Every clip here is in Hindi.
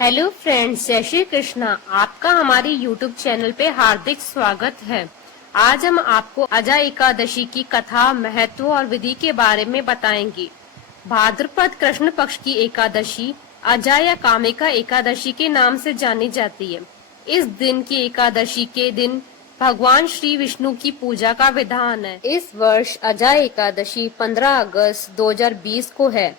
हेलो फ्रेंड्स, जय श्री कृष्णा। आपका हमारे यूट्यूब चैनल पे हार्दिक स्वागत है। आज हम आपको अजा एकादशी की कथा, महत्व और विधि के बारे में बताएंगे। भाद्रपद कृष्ण पक्ष की एकादशी अजा या कामिका एकादशी के नाम से जानी जाती है। इस दिन की एकादशी के दिन भगवान श्री विष्णु की पूजा का विधान है। इस वर्ष अजा एकादशी 15 अगस्त 2020 को है।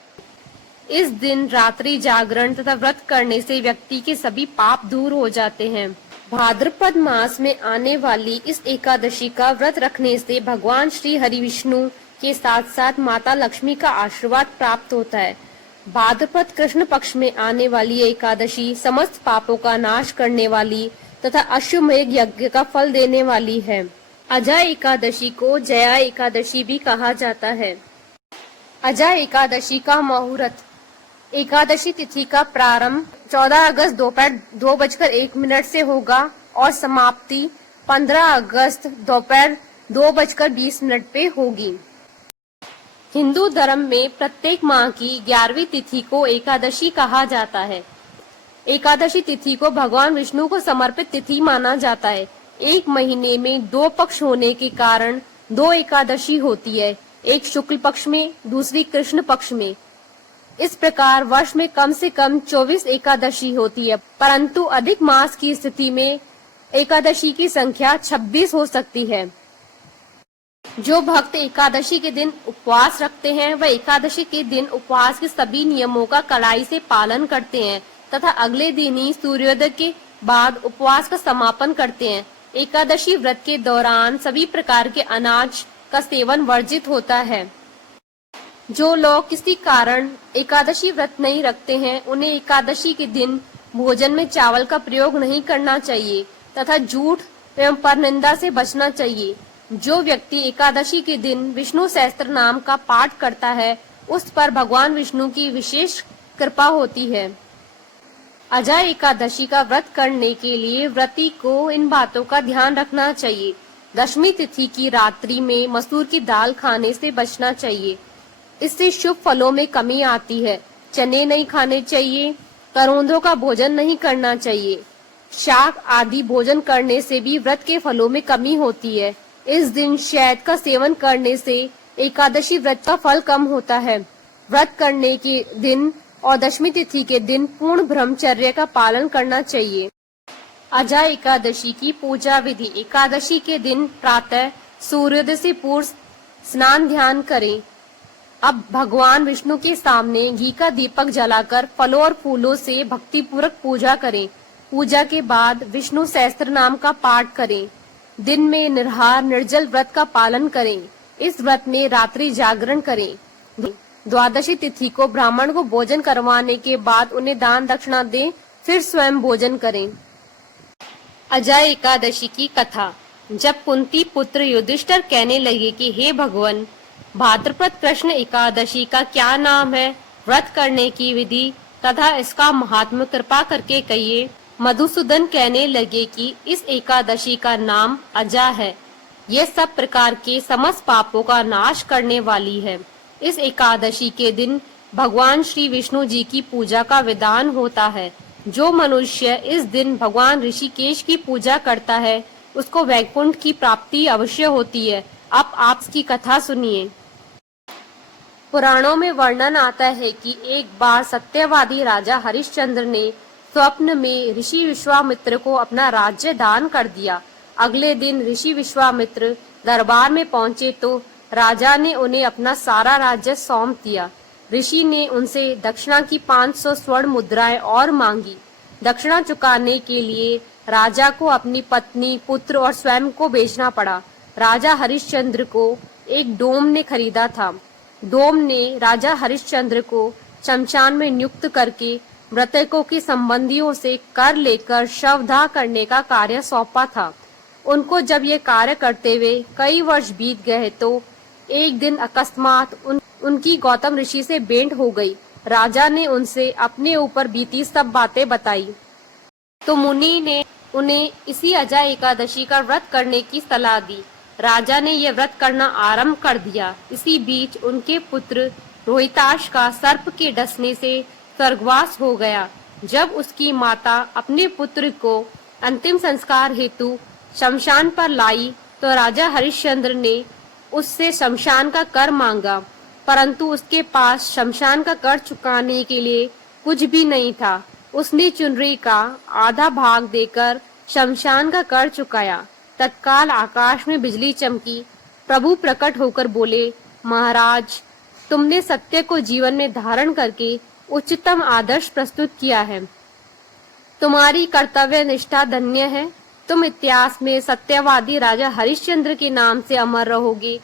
इस दिन रात्रि जागरण तथा व्रत करने से व्यक्ति के सभी पाप दूर हो जाते हैं। भाद्रपद मास में आने वाली इस एकादशी का व्रत रखने से भगवान श्री हरि विष्णु के साथ साथ माता लक्ष्मी का आशीर्वाद प्राप्त होता है। भाद्रपद कृष्ण पक्ष में आने वाली एकादशी समस्त पापों का नाश करने वाली तथा अश्वमेध यज्ञ का फल देने वाली है। अजा एकादशी को जया एकादशी भी कहा जाता है। अजा एकादशी का मुहूर्त। एकादशी तिथि का प्रारंभ 14 अगस्त दोपहर 2:01 से होगा और समाप्ति 15 अगस्त दोपहर 2:20 पे होगी। हिंदू धर्म में प्रत्येक माह की 11वीं तिथि को एकादशी कहा जाता है। एकादशी तिथि को भगवान विष्णु को समर्पित तिथि माना जाता है। एक महीने में 2 पक्ष होने के कारण 2 एकादशी होती है, एक शुक्ल पक्ष में, दूसरी कृष्ण पक्ष में। इस प्रकार वर्ष में कम से कम 24 एकादशी होती है, परंतु अधिक मास की स्थिति में एकादशी की संख्या 26 हो सकती है। जो भक्त एकादशी के दिन उपवास रखते हैं वह एकादशी के दिन उपवास के सभी नियमों का कड़ाई से पालन करते हैं तथा अगले दिन ही सूर्योदय के बाद उपवास का समापन करते हैं। एकादशी व्रत के दौरान सभी प्रकार के अनाज का सेवन वर्जित होता है। जो लोग किसी कारण एकादशी व्रत नहीं रखते हैं उन्हें एकादशी के दिन भोजन में चावल का प्रयोग नहीं करना चाहिए तथा झूठ एवं परनिंदा से बचना चाहिए। जो व्यक्ति एकादशी के दिन विष्णु सहस्त्र नाम का पाठ करता है उस पर भगवान विष्णु की विशेष कृपा होती है। अजा एकादशी का व्रत करने के लिए व्रती को इन बातों का ध्यान रखना चाहिए। दशमी तिथि की रात्रि में मसूर की दाल खाने से बचना चाहिए, इससे शुभ फलों में कमी आती है। चने नहीं खाने चाहिए, करौंदों का भोजन नहीं करना चाहिए। शाक आदि भोजन करने से भी व्रत के फलों में कमी होती है। इस दिन शहद का सेवन करने से एकादशी व्रत का फल कम होता है। व्रत करने के दिन और दशमी तिथि के दिन पूर्ण ब्रह्मचर्य का पालन करना चाहिए। अजा एकादशी की पूजा विधि। एकादशी के दिन प्रातः सूर्योदय से पूर्व स्नान ध्यान करें। अब भगवान विष्णु के सामने घी का दीपक जलाकर फलों और फूलों से भक्ति पूर्वक पूजा करें। पूजा के बाद विष्णु सहस्त्र नाम का पाठ करें। दिन में निराहार निर्जल व्रत का पालन करें। इस व्रत में रात्रि जागरण करें। द्वादशी तिथि को ब्राह्मण को भोजन करवाने के बाद उन्हें दान दक्षिणा दें, फिर स्वयं भोजन करें। अजा एकादशी की कथा। जब कुंती पुत्र युधिष्ठिर कहने लगे कि हे भगवान, भाद्रपद कृष्ण एकादशी का क्या नाम है, व्रत करने की विधि तथा इसका महात्म्य कृपा करके कहिए। मधुसूदन कहने लगे कि इस एकादशी का नाम अजा है। यह सब प्रकार के समस्त पापों का नाश करने वाली है। इस एकादशी के दिन भगवान श्री विष्णु जी की पूजा का विधान होता है। जो मनुष्य इस दिन भगवान ऋषिकेश की पूजा करता है उसको वैकुंठ की प्राप्ति अवश्य होती है। अब आप इसकी कथा सुनिए। पुराणों में वर्णन आता है कि एक बार सत्यवादी राजा हरिश्चंद्र ने स्वप्न में ऋषि विश्वामित्र को अपना राज्य दान कर दिया। अगले दिन ऋषि विश्वामित्र दरबार में पहुंचे तो राजा ने उन्हें अपना सारा राज्य सौंप दिया। ऋषि ने उनसे दक्षिणा की 500 स्वर्ण मुद्राएं और मांगी। दक्षिणा चुकाने के लिए राजा को अपनी पत्नी, पुत्र और स्वयं को बेचना पड़ा। राजा हरिश्चंद्र को एक डोम ने खरीदा था। डोम ने राजा हरिश्चंद्र को शमशान में नियुक्त करके मृतकों के संबंधियों से कर लेकर शवदाह करने का कार्य सौंपा था। उनको जब ये कार्य करते हुए कई वर्ष बीत गए तो एक दिन अकस्मात उनकी गौतम ऋषि से भेंट हो गई। राजा ने उनसे अपने ऊपर बीती सब बातें बताई तो मुनि ने उन्हें इसी अजा एकादशी का व्रत करने की सलाह दी। राजा ने यह व्रत करना आरंभ कर दिया। इसी बीच उनके पुत्र रोहिताश का सर्प के डसने से स्वर्गवास हो गया। जब उसकी माता अपने पुत्र को अंतिम संस्कार हेतु शमशान पर लाई तो राजा हरिश्चंद्र ने उससे शमशान का कर मांगा, परंतु उसके पास शमशान का कर चुकाने के लिए कुछ भी नहीं था। उसने चुनरी का आधा भाग देकर शमशान का कर चुकाया। तत्काल आकाश में बिजली चमकी। प्रभु प्रकट होकर बोले, महाराज, तुमने सत्य को जीवन में धारण करके उच्चतम आदर्श प्रस्तुत किया है। तुम्हारी कर्तव्य निष्ठा धन्य है। तुम इतिहास में सत्यवादी राजा हरिश्चंद्र के नाम से अमर रहोगे।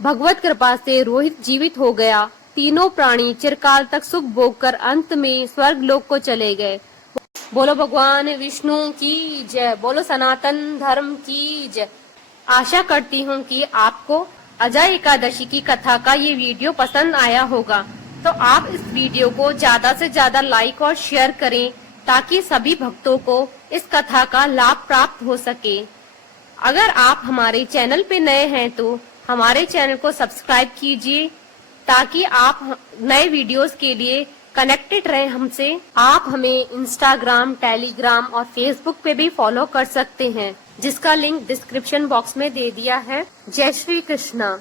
भगवत कृपा से रोहित जीवित हो गया। तीनों प्राणी चिरकाल तक सुख भोग कर अंत में स्वर्ग लोक को चले गए। बोलो भगवान विष्णु की जय। बोलो सनातन धर्म की जय। आशा करती हूँ कि आपको अजय एकादशी की कथा का ये वीडियो पसंद आया होगा, तो आप इस वीडियो को ज्यादा से ज्यादा लाइक और शेयर करें ताकि सभी भक्तों को इस कथा का लाभ प्राप्त हो सके। अगर आप हमारे चैनल पे नए हैं तो हमारे चैनल को सब्सक्राइब कीजिए ताकि आप नए वीडियोस के लिए कनेक्टेड रहें हमसे। आप हमें इंस्टाग्राम, टेलीग्राम और फेसबुक पे भी फॉलो कर सकते हैं, जिसका लिंक डिस्क्रिप्शन बॉक्स में दे दिया है। जय श्री कृष्णा।